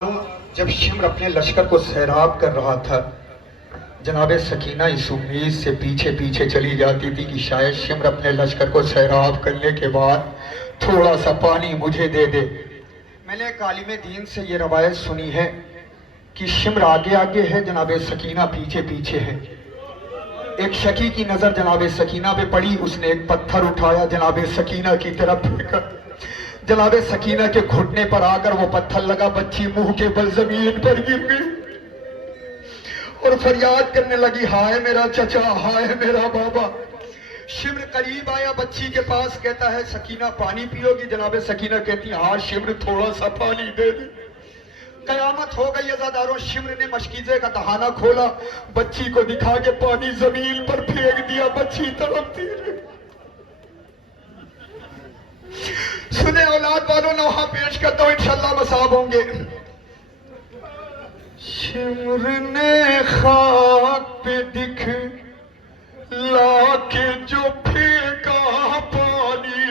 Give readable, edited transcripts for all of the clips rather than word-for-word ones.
جب شمر اپنے لشکر کو سیراب کر رہا تھا، جناب سکینہ اس امید سے پیچھے پیچھے چلی جاتی تھی کہ شاید شمر اپنے لشکر کو سیراب کرنے کے بعد تھوڑا سا پانی مجھے دے دے۔ میں نے ایک عالم دین سے یہ روایت سنی ہے کہ شمر آگے آگے ہے، جناب سکینہ پیچھے پیچھے ہے۔ ایک شکی کی نظر جناب سکینہ پہ پڑی، اس نے ایک پتھر اٹھایا، جناب سکینہ کی طرف پھینکا۔ جناب سکینہ کے گھٹنے پر آ کر وہ پتھر لگا، بچی منہ کے بل زمین پر گر گئی اور فریاد کرنے لگی، ہائے میرا چچا، ہائے میرا بابا۔ شمر قریب آیا بچی کے پاس، کہتا ہے سکینہ پانی پیو گی؟ جناب سکینہ کہتی ہاں شمر تھوڑا سا پانی دے دے۔ قیامت ہو گئی عزاداروں، شمر نے مشکیزے کا دہانہ کھولا، بچی کو دکھا کے پانی زمین پر پھینک دیا، بچی تڑپتی رہی۔ سنیں اولاد والوں، نوحہ پیش کرتا ہوں، انشاءاللہ مصاب ہوں گے۔ شمر نے خاک پہ دکھلا کے جو پھینکا پانی،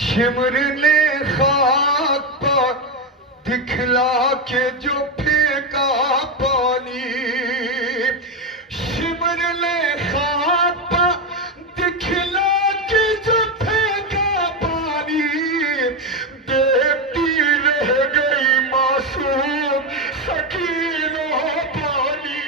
شمر نے خاک پہ دکھلا کے جو پھینکا پانی، شمر نے خاک پہ دکھلا کے جو پھینکا پانی، دیکھتی رہ گئی معصوم سکینہ پانی۔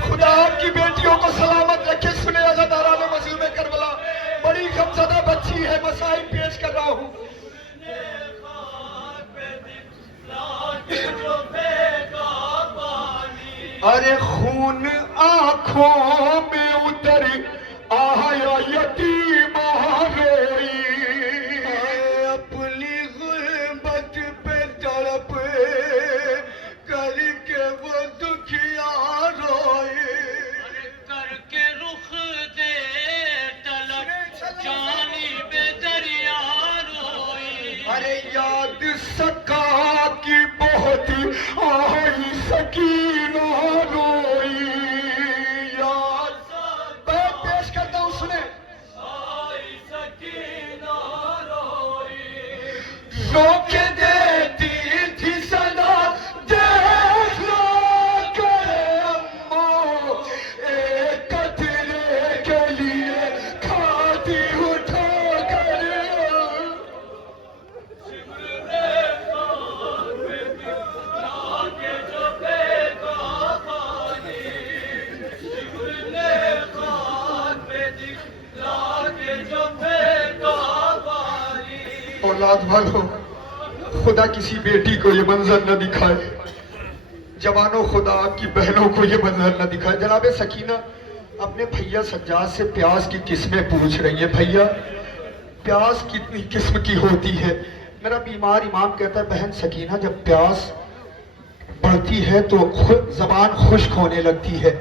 خدا آپ کی بیٹیوں کو سلامت رکھے۔ سنے عزاداران مظلوم کربلا، بڑی غمزدہ بچی ہے، مسائل پیش کر رہا ہوں۔ ارے خون آنکھوں میں اتر آیا یتیمہ روئی، اپنی غربت پہ تڑپ کر کے وہ دکھیا روئے، کر کے رخ دے طلب جانب دریا روئی۔ ارے یاد سکا کی بہت آئی سکینہ روئی، یاد میں پیش کرتا ہوں، سنیں۔ آئی سکینہ روئی، رو کے دیتی تھی صدا، دیکھ لو کرے اماں، ایک قطرے کے لیے کھاتی اٹھا کر۔ اولاد والو، خدا کسی بیٹی کو یہ منظر نہ دکھائے، جوانوں خدا آپ کی بہنوں کو یہ منظر نہ دکھائے۔ جناب سکینہ اپنے بھیا سجاد سے پیاس کی قسمیں پوچھ رہی ہیں، بھیا پیاس کتنی قسم کی ہوتی ہے؟ میرا بیمار امام کہتا ہے بہن سکینہ جب پیاس بڑھتی ہے تو زبان خشک ہونے لگتی ہے۔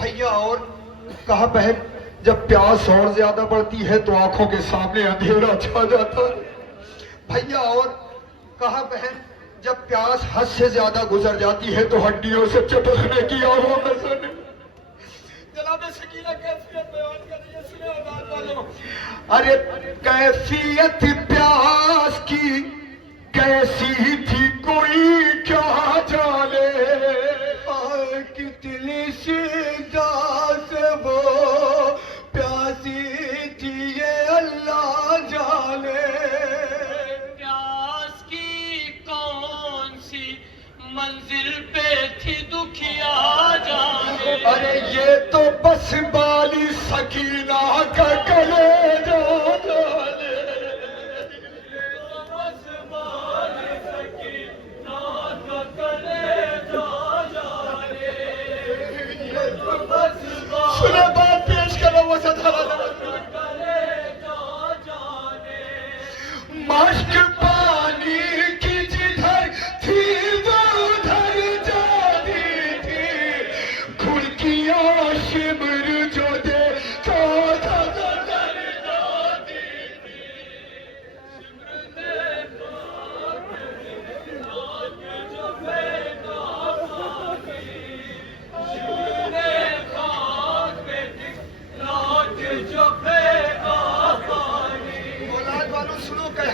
بھیا اور کہا بہن جب پیاس اور زیادہ بڑھتی ہے تو آنکھوں کے سامنے اندھیرا چھا جاتا ہے۔ بھیا اور کہا بہن جب پیاس حد سے زیادہ گزر جاتی ہے تو ہڈیوں سے چٹکنے کی آواز سنے۔ جناب سکینہ کیفیت بیان کر رہی ہے، سنے اولاد والوں۔ ارے کیفیت پیاس کی کیسی تھی کوئی کیا جانے، کتنی شدت سے وہ پیاسی تھی یہ اللہ جانے۔ پیاس کی کون سی منزل پہ تھی دکھیا جانے، ارے یہ تو بس بالی سکینہ کا کلیجہ جانے۔ بس بالی سکینہ کا کلیجہ جانے، بس سنے بات پیش کرو وہ ستارہ کلیجہ جانے۔ مشک پانی کی جدھر تھی وہ ادھر جاتی تھی، کھڑکیاں شمر جو دیکھا تھا ادھر جاتی تھی۔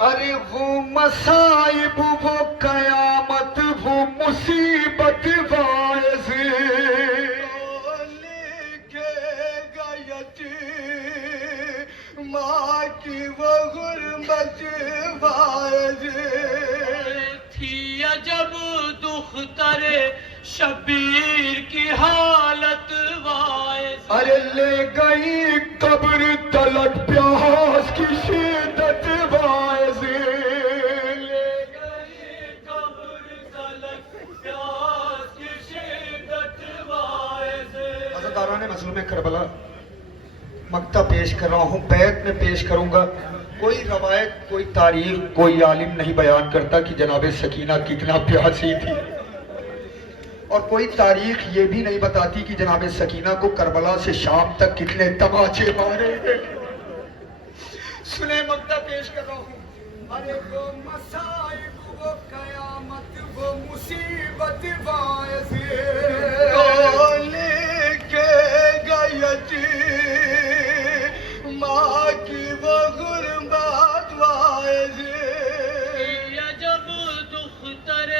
ارے وہ مصائب وہ قیامت وہ مصیبت باعث ماں کی وہ غربت باعث تھی عجب دختر شبیر کی حالت باعث ارے لے گئی قبر تلک پیاس کی شدت باعث لے گئی قبر تلک پیاس کی شدت باعث عزاداران مظلوم کربلا مقطع پیش کر رہا ہوں، بیت میں پیش کروں گا۔ کوئی روایت کوئی تاریخ کوئی عالم نہیں بیان کرتا کہ جناب سکینہ کتنا پیاسی تھی، اور کوئی تاریخ یہ بھی نہیں بتاتی کہ جناب سکینہ کو کربلا سے شام تک کتنے تماچے مارے گئے۔ سنیں مقطع پیش کر رہا ہوں۔ ارے وہ مصائب وہ قیامت وہ مصیبت باعث لے کے گئی ماں کی وہ غربت باعث عجب دختر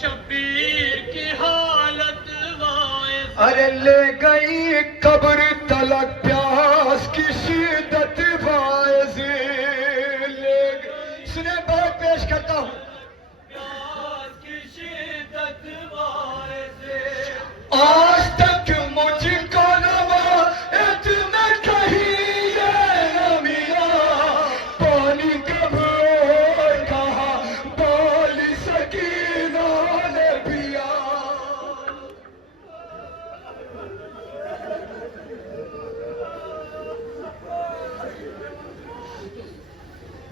شبیر کی حالت باعث ارے لے گئی قبر تلک پیاس کی شدت باعث لے گئی سنے